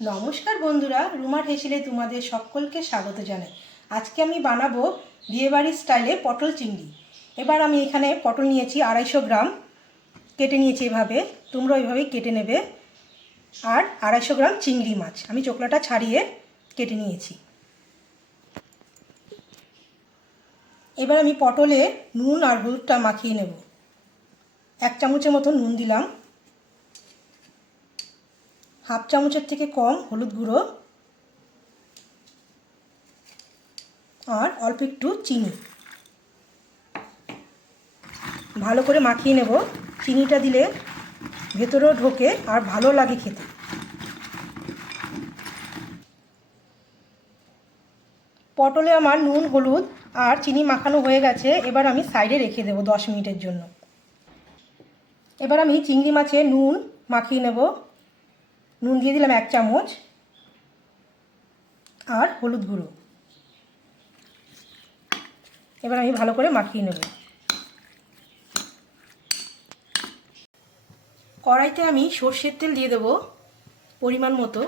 নমস্কার বন্ধুরা রুমার হেসিলে তোমাদের সকলকে স্বাগত জানাই। আজকে আমি বানাবো বিয়েবাড়ির স্টাইলে পটল চিংড়ি। এবার আমি এখানে পটল নিয়েছি আড়াইশো গ্রাম, কেটে নিয়েছি এভাবে, তোমরা ওইভাবেই কেটে নেবে। আর আড়াইশো গ্রাম চিংড়ি মাছ, আমি চোকলাটা ছাড়িয়ে কেটে নিয়েছি। এবার আমি পটলে নুন আর হলুদটা মাখিয়ে নেব। এক চামচের মতো নুন দিলাম। হাফ চামচের থেকে কম হলুদ গুঁড়ো আর অল্প একটু চিনি। ভালো করে মাখিয়ে নেব। চিনিটা দিলে ভেতরেও ঢোকে আর ভালো লাগে খেতে। পটলে আমার নুন, হলুদ আর চিনি মাখানো হয়ে গেছে। এবার আমি সাইডে রেখে দেবো দশ মিনিটের জন্য। এবার আমি চিংড়ি মাছে নুন মাখিয়ে নেব। নুন দিয়ে দিলাম এক চামচ আর হলুদ গুঁড়ো। এবার আমি ভালো করে মাখিয়ে নেব। কড়াইতে আমি সর্ষের তেল দিয়ে দেবো পরিমাণ মতো।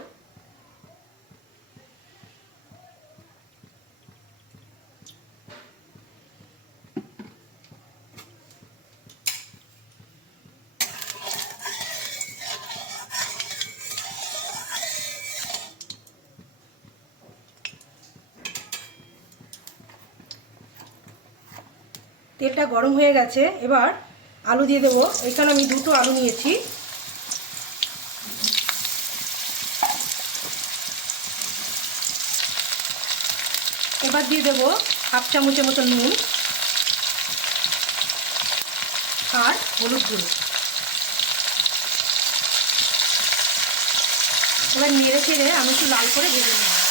তেলটা গরম হয়ে গেছে, এবার আলু দিয়ে দেবো। এখানে আমি দুটো আলু নিয়েছি। এবার দিয়ে দেবো হাফ চামচের মতো নুন আর হলুদ গুঁড়ো। এবার নেড়ে চেড়ে আমি একটু লাল করে ভেজে নেব।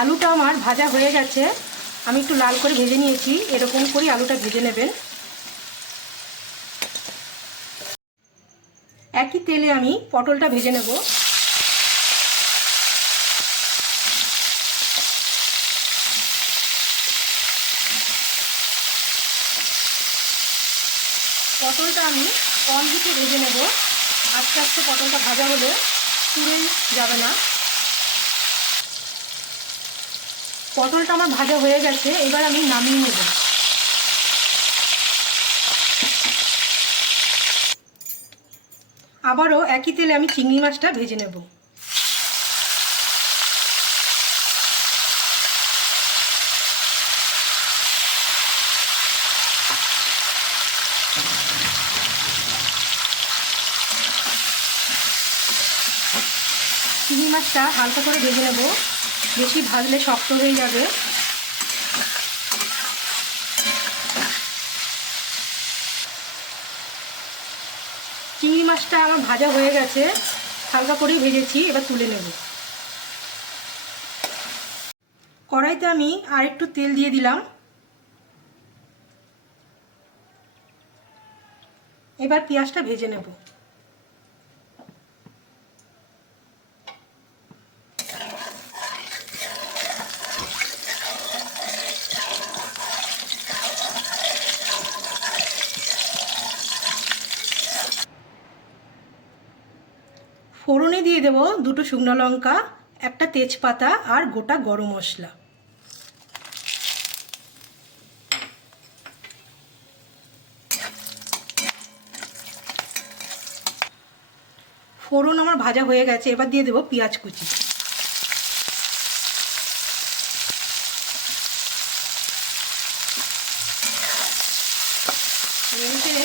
আলুটা আমার ভাজা হয়ে গেছে। আমি একটু লাল করে ভেজে নিয়েছি, এরকম করে আলুটা ভেজে নেবেন। একই তেলে আমি পটলটা ভেজে নেব। পটলটা আমি কম দিকে ভেজে নেব। আস্তে আস্তে পটলটা ভাজা হলে পুড়ে যাবে না। পটলটা আমার ভাজা হয়ে গেছে, এবার আমি নামিয়ে নেব। আবারও একই তেলে আমি চিংড়ি মাছটা ভেজে নেব। চিংড়ি মাছটা হালকা করে ভেজে নেব। বেশি ভাজলে শক্ত হয়ে যাবে। চিংড়ি মাছটা আমার ভাজা হয়ে গেছে, হালকা করেই ভেজেছি, এবার তুলে নেব। কড়াইতে আমি আর একটু তেল দিয়ে দিলাম। এবার পেঁয়াজটা ভেজে নেব। ফোড়নে দিয়ে দেব দুটো শুকনো লঙ্কা, একটা তেজপাতা আর গোটা গরম মশলা। ফোড়ন আমার ভাজা হয়ে গেছে, এবার দিয়ে দেবো পেঁয়াজ কুচি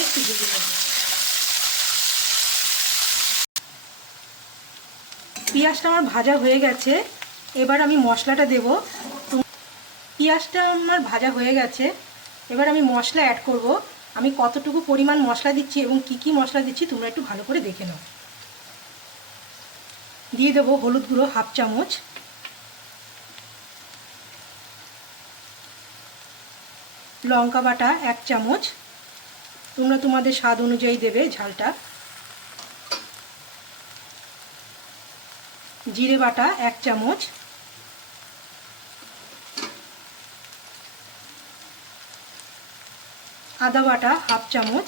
একটু ভেজে দেবো পেঁয়াজটা আমার ভাজা হয়ে গেছে। এবার আমি মশলাটা দেব। পেঁয়াজটা আমার ভাজা হয়ে গেছে। এবার আমি মশলা অ্যাড করব। আমি কতটুকু পরিমাণ মশলা দিচ্ছি এবং কি কি মশলা দিচ্ছি তোমরা একটু ভালো করে দেখে নাও। দিয়ে দেবো হলুদ গুঁড়ো হাফ চামচ। লঙ্কা বাটা এক চামচ। তোমরা তোমাদের স্বাদ অনুযায়ী দেবে ঝালটা। জিরে বাটা এক চামচ। আদা বাটা হাফ চামচ।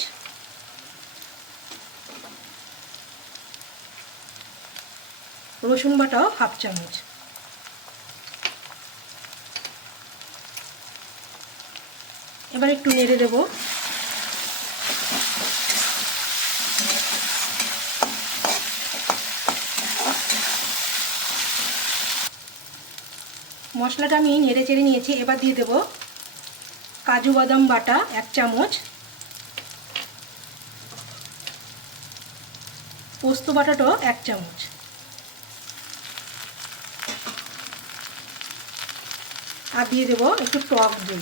রসুন বাটাও হাফ চামচ। এবার একটু নেড়ে দেব। মশলাটা আমি নেড়ে চেড়ে নিয়েছি, এবার দিয়ে দেব কাজু বাদাম বাটা এক চামচ। পোস্ত বাটাটাও এক চামচ। আর দিয়ে দেব একটু টক দই।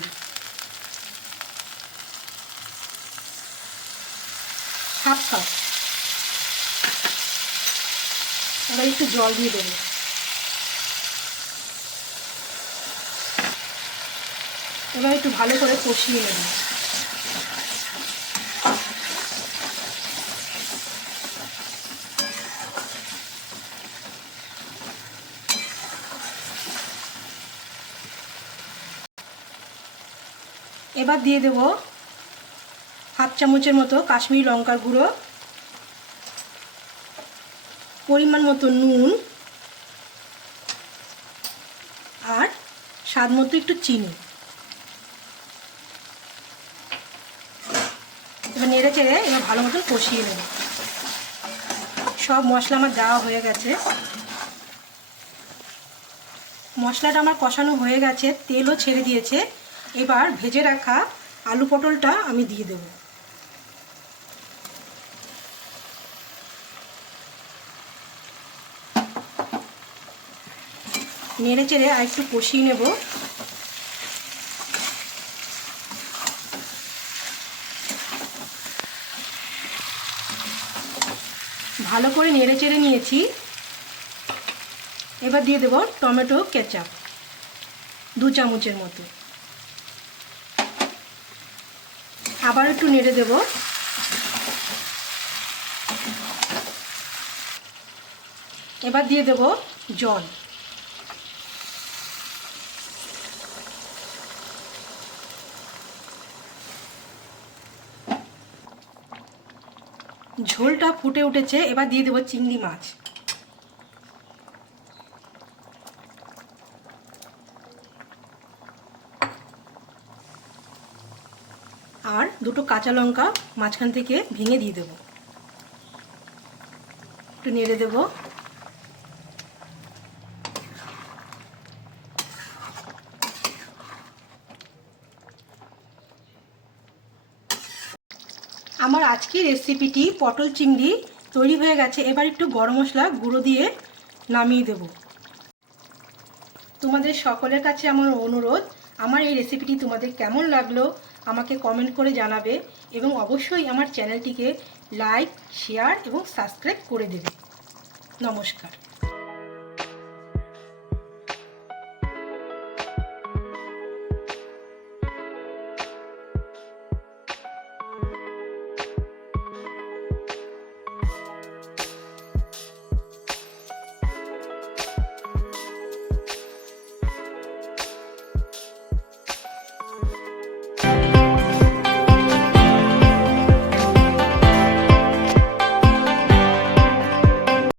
Half cup. এবার একটু জল দিয়ে দেবো। এবার একটু ভালো করে কষিয়ে নেব। এবার দিয়ে দেব হাফ চামচের মতো কাশ্মীরি লঙ্কার গুঁড়ো, পরিমাণ মতো নুন, আর স্বাদ মতো একটু চিনি এবার নেড়ে চেড়ে এবার ভালো মতন কষিয়ে নেব। সব মশলা আমার দেওয়া হয়ে গেছে। মশলাটা আমার কষানো হয়ে গেছে, তেলও ছেড়ে দিয়েছে। এবার ভেজে রাখা আলু পটলটা আমি দিয়ে দেব। নেড়ে চেড়ে আর একটু কষিয়ে নেব। ভালো করে নেড়ে চেড়ে নিয়েছি। এবার দিয়ে দেব টমেটো, কেচাপ, দু চামচের মতো। আবার একটু নেড়ে দেব। এবার দিয়ে দেব জল। ঝোলটা ফুটে উঠেছে, এবার দিয়ে দেবো চিংড়ি মাছ। আর দুটো কাঁচা লঙ্কা মাঝখান থেকে ভেঙে দিয়ে দেবো। একটু নেড়ে দেবো। আমার আজকের রেসিপিটি পটল চিংড়ি, তৈরি হয়ে গেছে। এবার একটু গরম মশলা গুঁড়ো দিয়ে নামিয়ে দেব। তোমাদের সকলের কাছে আমার অনুরোধ, আমার এই রেসিপিটি তোমাদের কেমন লাগল আমাকে কমেন্ট করে জানাবে এবং অবশ্যই আমার চ্যানেলটিকে লাইক শেয়ার এবং সাবস্ক্রাইব করে দেবে। নমস্কার।